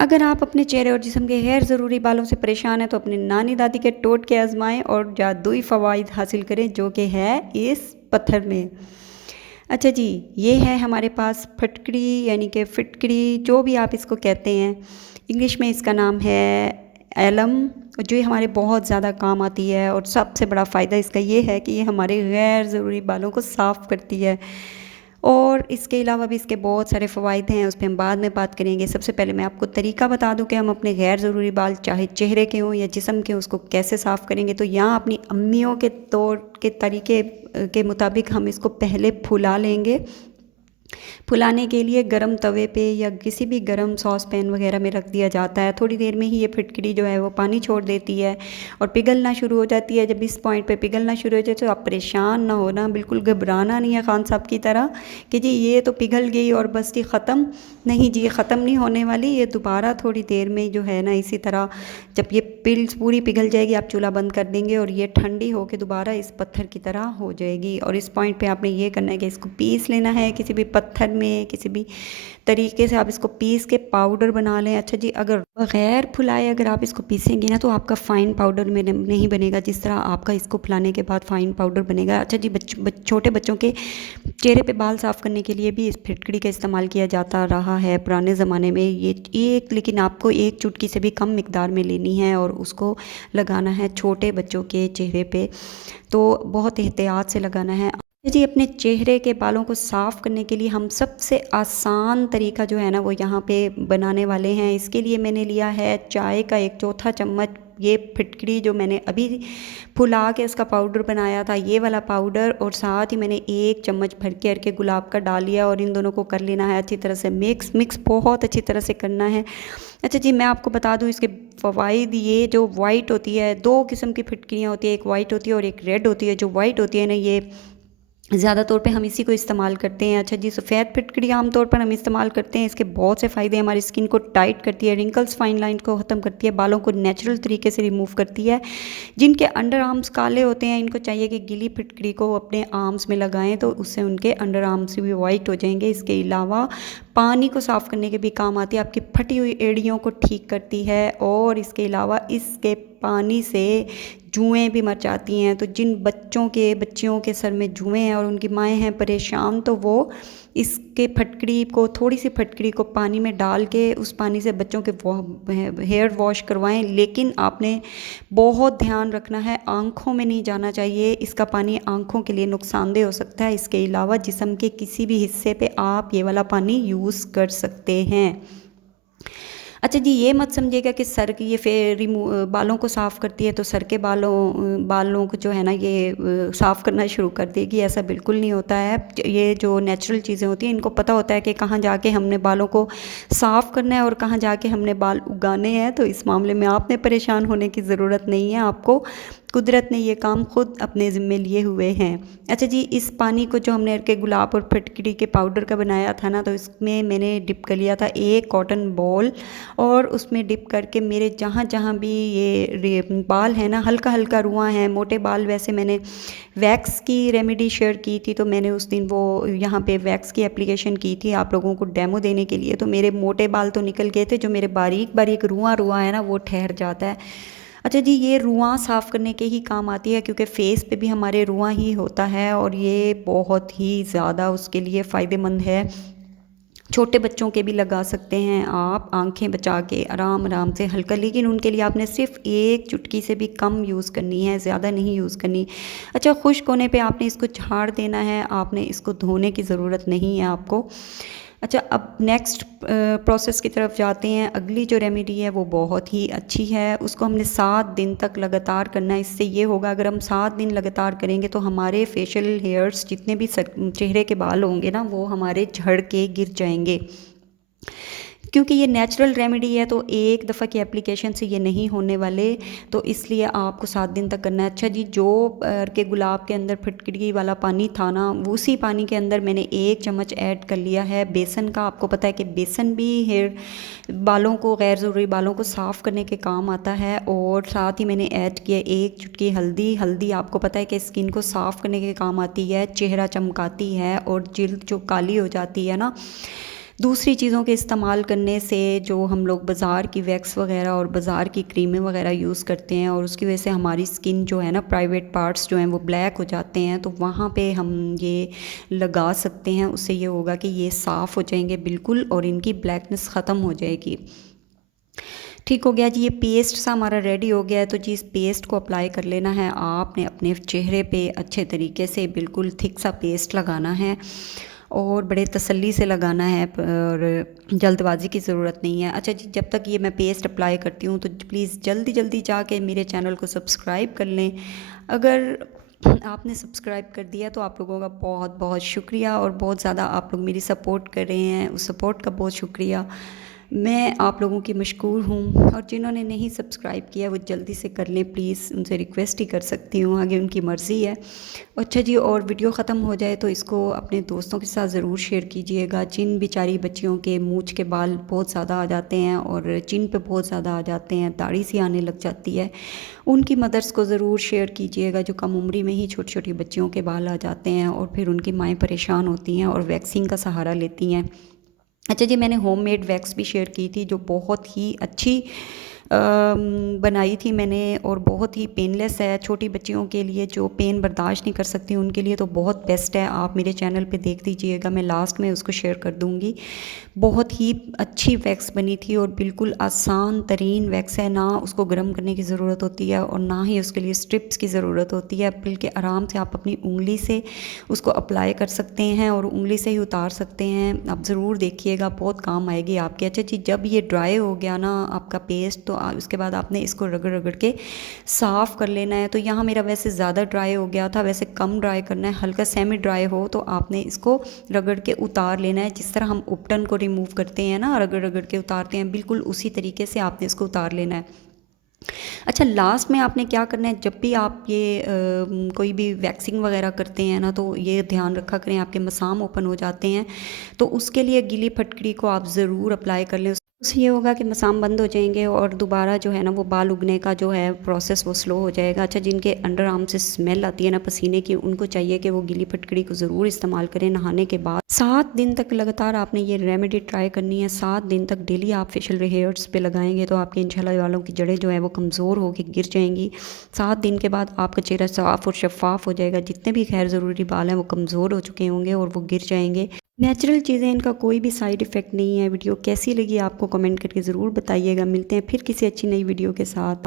अगर आप अपने चेहरे और जिस्म के गैर ज़रूरी बालों से परेशान हैं तो अपनी नानी दादी के टोटके आजमाएं और जादुई फ़वाइद हासिल करें जो कि है इस पत्थर में। अच्छा जी, ये है हमारे पास फटकड़ी यानी कि फिटकड़ी जो भी आप इसको कहते हैं। इंग्लिश में इसका नाम है एलम, जो ये हमारे बहुत ज़्यादा काम आती है और सबसे बड़ा फ़ायदा इसका ये है कि ये हमारे गैर ज़रूरी बालों को साफ़ करती है। और इसके अलावा भी इसके बहुत सारे फ़वाइद हैं, उस पर हम बाद में बात करेंगे। सबसे पहले मैं आपको तरीका बता दूं कि हम अपने गैर ज़रूरी बाल चाहे चेहरे के हों या जिस्म के हों उसको कैसे साफ़ करेंगे। तो यहाँ अपनी अम्मियों के तौर के तरीके के मुताबिक हम इसको पहले फुला लेंगे। फुलाने के लिए गरम तवे पे या किसी भी गरम सॉस पैन वगैरह में रख दिया जाता है। थोड़ी देर में ही ये फिटकड़ी जो है वो पानी छोड़ देती है और पिघलना शुरू हो जाती है। जब इस पॉइंट पे पिघलना शुरू हो जाए तो आप परेशान ना होना, बिल्कुल घबराना नहीं है खान साहब की तरह कि जी ये तो पिघल गई और बस ये ख़त्म। नहीं जी, ये ख़त्म नहीं होने वाली, ये दोबारा थोड़ी देर में जो है ना इसी तरह जब ये पूरी पिघल जाएगी आप चूल्हा बंद कर देंगे और ये ठंडी होकर दोबारा इस पत्थर की तरह हो जाएगी। और इस पॉइंट पे आपने ये करना है कि इसको पीस लेना है किसी भी पत्थर में, किसी भी तरीके से आप इसको पीस के पाउडर बना लें। अच्छा जी, अगर बग़ैर फुलाए अगर आप इसको पीसेंगे ना तो आपका फ़ाइन पाउडर में नहीं बनेगा जिस तरह आपका इसको फुलाने के बाद फ़ाइन पाउडर बनेगा। अच्छा जी, छोटे बच्चों के चेहरे पे बाल साफ़ करने के लिए भी इस फिटकड़ी का इस्तेमाल किया जाता रहा है पुराने ज़माने में। ये एक लेकिन आपको एक चुटकी से भी कम मिकदार में लेनी है और उसको लगाना है छोटे बच्चों के चेहरे पे, तो बहुत एहतियात से लगाना है। जी, अपने चेहरे के बालों को साफ़ करने के लिए हम सबसे आसान तरीका जो है ना वो यहाँ पे बनाने वाले हैं। इसके लिए मैंने लिया है चाय का 1/4 चम्मच ये फिटकड़ी जो मैंने अभी फुला के उसका पाउडर बनाया था, ये वाला पाउडर, और साथ ही मैंने 1 चम्मच भर के गुलाब का डाल लिया और इन दोनों को कर लेना है अच्छी तरह से मिक्स बहुत अच्छी तरह से करना है। अच्छा जी, मैं आपको बता दूं इसके फ़वाइद। ये जो वाइट होती है, 2 किस्म की फिटकरियाँ होती है, एक वाइट होती है और एक रेड होती है। जो वाइट होती है ना ये ज़्यादा तौर पे हम इसी को इस्तेमाल करते हैं। अच्छा जी, सफ़ेद फिटकड़ी आम तौर पर हम इस्तेमाल करते हैं। इसके बहुत से फ़ायदे हैं, हमारी स्किन को टाइट करती है, रिंकल्स फाइन लाइन को ख़त्म करती है, बालों को नेचुरल तरीके से रिमूव करती है। जिनके अंडर आर्म्स काले होते हैं इनको चाहिए कि गीली फिटकड़ी को अपने आर्म्स में लगाएं तो उससे उनके अंडर आर्म्स भी वाइट हो जाएंगे। इसके अलावा पानी को साफ़ करने के भी काम आती है, आपकी फटी हुई एड़ियों को ठीक करती है। और इसके अलावा इसके पानी से जुएँ भी मर जाती हैं। तो जिन बच्चियों के सर में जुएँ हैं और उनकी माएँ हैं परेशान, तो वो इसके फटकड़ी को, थोड़ी सी फटकड़ी को पानी में डाल के उस पानी से बच्चों के हेयर वॉश करवाएं। लेकिन आपने बहुत ध्यान रखना है, आँखों में नहीं जाना चाहिए। इसका पानी आँखों के लिए नुकसानदेह हो सकता है। इसके अलावा जिस्म के किसी भी हिस्से पे आप ये वाला पानी यूज़ कर सकते हैं। अच्छा जी, ये मत समझिएगा कि सर की ये बालों को साफ़ करती है तो सर के बालों को जो है ना ये साफ़ करना शुरू कर देगी, ऐसा बिल्कुल नहीं होता है। ये जो नेचुरल चीज़ें होती हैं इनको पता होता है कि कहाँ जाके हमने बालों को साफ़ करना है और कहाँ जाके हमने बाल उगाने हैं। तो इस मामले में आपने परेशान होने की ज़रूरत नहीं है, आपको कुदरत ने ये काम खुद अपने ज़िम्मे लिए हुए हैं। अच्छा जी, इस पानी को जो हमने के गुलाब और फिटकड़ी के पाउडर का बनाया था ना, तो इसमें मैंने डिप कर लिया था एक कॉटन बॉल और उसमें डिप करके मेरे जहाँ जहाँ भी ये बाल है ना, हल्का हल्का रुआं है, मोटे बाल, वैसे मैंने वैक्स की रेमेडी शेयर की थी। तो मैंने उस दिन वो यहाँ पे वैक्स की एप्लीकेशन की थी आप लोगों को डेमो देने के लिए। तो मेरे मोटे बाल तो निकल गए थे, जो मेरे बारीक बारीक रुआं है ना वो ठहर जाता है। अच्छा जी, ये रुआं साफ़ करने के ही काम आती है क्योंकि फेस पे भी हमारे रुआं ही होता है और ये बहुत ही ज़्यादा उसके लिए फ़ायदेमंद है। छोटे बच्चों के भी लगा सकते हैं आप, आंखें बचा के आराम आराम से हल्का, लेकिन उनके लिए आपने सिर्फ एक चुटकी से भी कम यूज़ करनी है, ज़्यादा नहीं यूज़ करनी। अच्छा, खुश्क होने पे आपने इसको झाड़ देना है, आपने इसको धोने की ज़रूरत नहीं है आपको। अच्छा, अब नेक्स्ट प्रोसेस की तरफ जाते हैं। अगली जो रेमेडी है वो बहुत ही अच्छी है, उसको हमने 7 दिन तक लगातार करना है। इससे ये होगा, अगर हम 7 दिन लगातार करेंगे तो हमारे फेशियल हेयर्स जितने भी चेहरे के बाल होंगे ना वो हमारे झड़ के गिर जाएंगे। क्योंकि ये नेचुरल रेमेडी है तो एक दफ़ा की एप्लीकेशन से ये नहीं होने वाले, तो इसलिए आपको 7 दिन तक करना है। अच्छा जी, जो के गुलाब के अंदर फिटकड़ी वाला पानी था ना, उसी पानी के अंदर मैंने 1 चम्मच ऐड कर लिया है बेसन का। आपको पता है कि बेसन भी हेयर बालों को, गैर ज़रूरी बालों को साफ़ करने के काम आता है। और साथ ही मैंने ऐड किया 1 चुटकी हल्दी। हल्दी आपको पता है कि स्किन को साफ़ करने के काम आती है, चेहरा चमकाती है और जिल्द जो काली हो जाती है ना, दूसरी चीज़ों के इस्तेमाल करने से जो हम लोग बाज़ार की वैक्स वगैरह और बाज़ार की क्रीमें वगैरह यूज़ करते हैं और उसकी वजह से हमारी स्किन जो है ना, प्राइवेट पार्ट्स जो हैं वो ब्लैक हो जाते हैं, तो वहाँ पे हम ये लगा सकते हैं। उससे ये होगा कि ये साफ़ हो जाएंगे बिल्कुल और इनकी ब्लैकनेस ख़त्म हो जाएगी। ठीक हो गया जी, ये पेस्ट सा हमारा रेडी हो गया है। तो जी इस पेस्ट को अप्लाई कर लेना है आपने अपने चेहरे पे अच्छे तरीके से, बिल्कुल थिक सा पेस्ट लगाना है और बड़े तसल्ली से लगाना है और जल्दबाजी की ज़रूरत नहीं है। अच्छा जी, जब तक ये मैं पेस्ट अप्लाई करती हूँ तो प्लीज़ जल्दी जल्दी जाके मेरे चैनल को सब्सक्राइब कर लें। अगर आपने सब्सक्राइब कर दिया तो आप लोगों का बहुत बहुत शुक्रिया, और बहुत ज़्यादा आप लोग मेरी सपोर्ट कर रहे हैं, उस सपोर्ट का बहुत शुक्रिया। मैं आप लोगों की मशकूर हूँ, और जिन्होंने नहीं सब्सक्राइब किया वो जल्दी से कर लें प्लीज़, उनसे रिक्वेस्ट ही कर सकती हूँ, आगे उनकी मर्ज़ी है। अच्छा जी, और वीडियो ख़त्म हो जाए तो इसको अपने दोस्तों के साथ ज़रूर शेयर कीजिएगा। जिन बेचारी बच्चियों के मूंछ के बाल बहुत ज़्यादा आ जाते हैं और चिन पे बहुत ज़्यादा आ जाते हैं, दाढ़ी सी आने लग जाती है, उनकी मदर्स को ज़रूर शेयर कीजिएगा जो कम उम्री में ही छोटी छोटी बच्चियों के बाल आ जाते हैं और फिर उनकी माएँ परेशान होती हैं और वैक्सिंग का सहारा लेती हैं। अच्छा जी, मैंने होममेड वैक्स भी शेयर की थी जो बहुत ही अच्छी बनाई थी मैंने, और बहुत ही पेनलेस है। छोटी बच्चियों के लिए जो पेन बर्दाश्त नहीं कर सकती उनके लिए तो बहुत बेस्ट है। आप मेरे चैनल पे देख लीजिएगा, मैं लास्ट में उसको शेयर कर दूँगी। बहुत ही अच्छी वैक्स बनी थी और बिल्कुल आसान तरीन वैक्स है, ना उसको गर्म करने की ज़रूरत होती है और ना ही उसके लिए स्ट्रिप्स की ज़रूरत होती है, बल्कि आराम से आप अपनी उंगली से उसको अप्लाई कर सकते हैं और उंगली से ही उतार सकते हैं। आप ज़रूर देखिएगा, बहुत काम आएगी आपके। अच्छा जी, जब ये ड्राई हो गया ना आपका पेस्ट, तो उसके बाद आपने इसको रगड़ रगड़ के साफ़ कर लेना है। तो यहाँ मेरा वैसे ज़्यादा ड्राई हो गया था, वैसे कम ड्राई करना है, हल्का सेमी ड्राई हो तो आपने इसको रगड़ के उतार लेना है। जिस तरह हम उपटन को रिमूव करते हैं ना, रगड़ रगड़ के उतारते हैं, बिल्कुल उसी तरीके से आपने इसको उतार लेना है। अच्छा, लास्ट में आपने क्या करना है, जब भी आप ये कोई भी वैक्सिंग वगैरह करते हैं ना, तो ये ध्यान रखा करें आपके मसाम ओपन हो जाते हैं, तो उसके लिए गीली फटकड़ी को आप ज़रूर अप्लाई कर लें। उससे ये होगा कि मसाम बंद हो जाएंगे और दोबारा जो है ना वो बाल उगने का जो है प्रोसेस वो स्लो हो जाएगा। अच्छा, जिनके अंडर आर्म से स्मेल आती है ना पसीने की, उनको चाहिए कि वो गीली फटकड़ी को ज़रूर इस्तेमाल करें नहाने के बाद। 7 दिन तक लगातार आपने ये रेमेडी ट्राई करनी है। 7 दिन तक डेली आप फेशियल हेयर्स पे लगाएंगे तो आपके इंशाल्लाह बालों की जड़ें जो है वो कमज़ोर होकर गिर जाएंगी। 7 दिन के बाद आपका चेहरा साफ़ और शफाफ हो जाएगा। जितने भी खैर ज़रूरी बाल हैं वो कमज़ोर हो चुके होंगे और वो गिर जाएंगे। नेचुरल चीज़ें, इनका कोई भी साइड इफ़ेक्ट नहीं है। वीडियो कैसी लगी आपको कमेंट करके ज़रूर बताइएगा। मिलते हैं फिर किसी अच्छी नई वीडियो के साथ।